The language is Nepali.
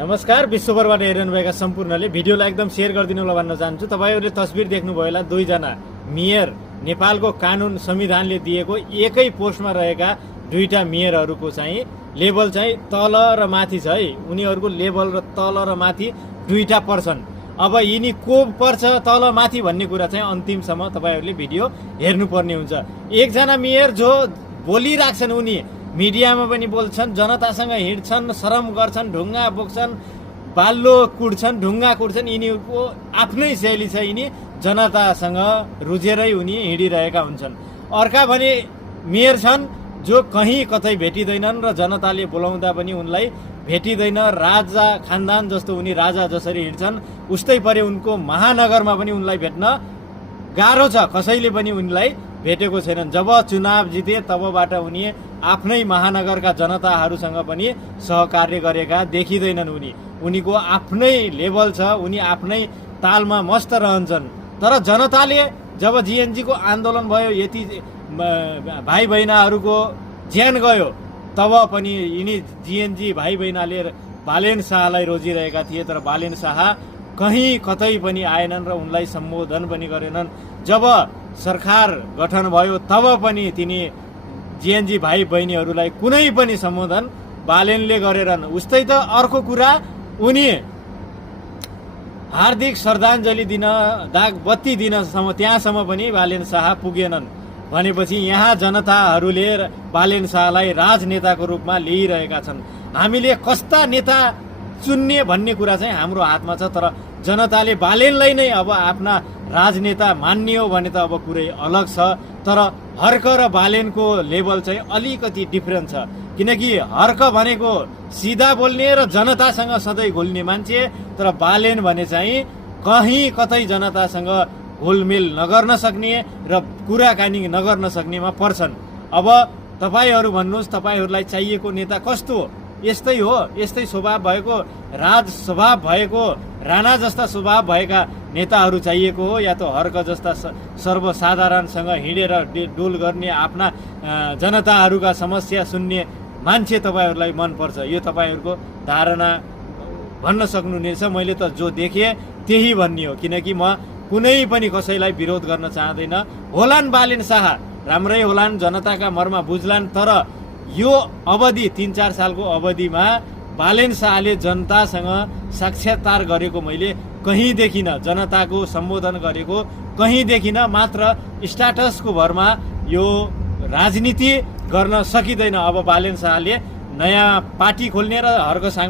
नमस्कार, विश्वभरबाट हेरिरहनुभएका सम्पूर्णले भिडियोलाई एकदम सेयर गरिदिनु होला भन्न चाहन्छु। तपाईँहरूले तस्बिर देख्नुभयो होला, दुईजना मेयर नेपालको कानुन संविधानले दिएको एकै पोस्टमा रहेका दुईटा मेयरहरूको चाहिँ लेभल चाहिँ तल र माथि छ है। उनीहरूको लेभल र तल र माथि दुईटा पर्छन्। अब यिनी को पर्छ तल माथि भन्ने कुरा चाहिँ अन्तिमसम्म तपाईँहरूले भिडियो हेर्नुपर्ने हुन्छ। एकजना मेयर जो बोलिराख्छन्, उनी मिडियामा पनि बोल्छन्, जनतासँग हिँड्छन्, शरम गर्छन्, ढुङ्गा बोक्छन्, बाल्लो कुट्छन्, ढुङ्गा कुट्छन्। यिनीहरूको आफ्नै शैली छ, यिनी जनतासँग रुझेरै उनी हिँडिरहेका हुन्छन्। अर्का भने मेयर छन् जो कहीँ कतै भेटिँदैनन् र जनताले बोलाउँदा पनि उनलाई भेटिँदैन। राजा खानदान जस्तो उनी राजा जसरी हिँड्छन् उस्तै परे उनको महानगरमा पनि उनलाई भेट्न गाह्रो छ, कसैले पनि उनलाई भेटेको छैनन्। जब चुनाव जिते तबबाट उनी आफ्नै महानगरका जनताहरूसँग पनि सहकार्य गरेका देखिँदैनन्। उनीको आफ्नै लेभल छ, उनी आफ्नै तालमा मस्त रहन्छन्। तर जनताले जब जीएनजीको आन्दोलन भयो, यति भाइ बहिनाहरूको ज्यान गयो, तब पनि यिनी जीएनजी भाइ बहिनाले बालेन शाहलाई रोजिरहेका थिए। तर बालेन शाह कहीँ कतै पनि आएनन् र उनलाई सम्बोधन पनि गरेनन्। जब सरकार गठन भयो तब पनि तिनी जीएनजी भाइ बहिनीहरूलाई कुनै पनि सम्बोधन बालेनले गरेनन्। उस्तै त अर्को कुरा, उनी हार्दिक श्रद्धाञ्जली दिन, दाग बत्ती दिनसम्म त्यहाँसम्म पनि बालेन शाह पुगेनन्। भनेपछि यहाँ जनताहरूले बालेन शाहलाई राजनेताको रूपमा लिइरहेका छन्। हामीले कस्ता नेता चुन्ने भन्ने कुरा चाहिँ हाम्रो हातमा छ। तर जनताले बालेनलाई नै अब आफ्ना राजनेता मान्ने हो भने त अब कुरै अलग छ। तर हर्क र बालेनको लेभल चाहिँ अलिकति डिफ्रेन्ट छ, किनकि हर्क भनेको सिधा बोल्ने र जनतासँग सधैँ घुल्ने मान्छे, तर बालेन भने चाहिँ कहीँ कतै जनतासँग घुलमिल नगर्न सक्ने र कुराकानी नगर्न सक्नेमा पर्छन्। अब तपाईँहरू भन्नुहोस्, तपाईँहरूलाई चाहिएको नेता कस्तो? यस्तै हो, यस्तै स्वभाव भएको, राज स्वभाव भएको, राणा जस्ता स्वभाव भएका नेताहरू चाहिएको हो, या त हर्क जस्ता सर्वसाधारणसँग हिँडेर डोल गर्ने, आफ्ना जनताहरूका समस्या सुन्ने मान्छे तपाईँहरूलाई मनपर्छ? यो तपाईँहरूको धारणा भन्न सक्नुहुनेछ। मैले त जो देखेँ त्यही भन्ने हो, किनकि म कुनै पनि कसैलाई विरोध गर्न चाहँदैन। होलान् बालेन शाह, राम्रै होलान्, जनताका मर्म बुझ्लान्। तर यो अवधि 3-4 सालको अवधिमा बालेन शाहले जनतासँग साक्षात्कार गरेको मैले कहीँ देखिनँ, जनताको सम्बोधन गरेको कहीँ देखिनँ। मात्र स्ट्याटसको भरमा यो राजनीति गर्न सकिँदैन। अब बालेन शाहले नयाँ पार्टी खोल्ने र हर्क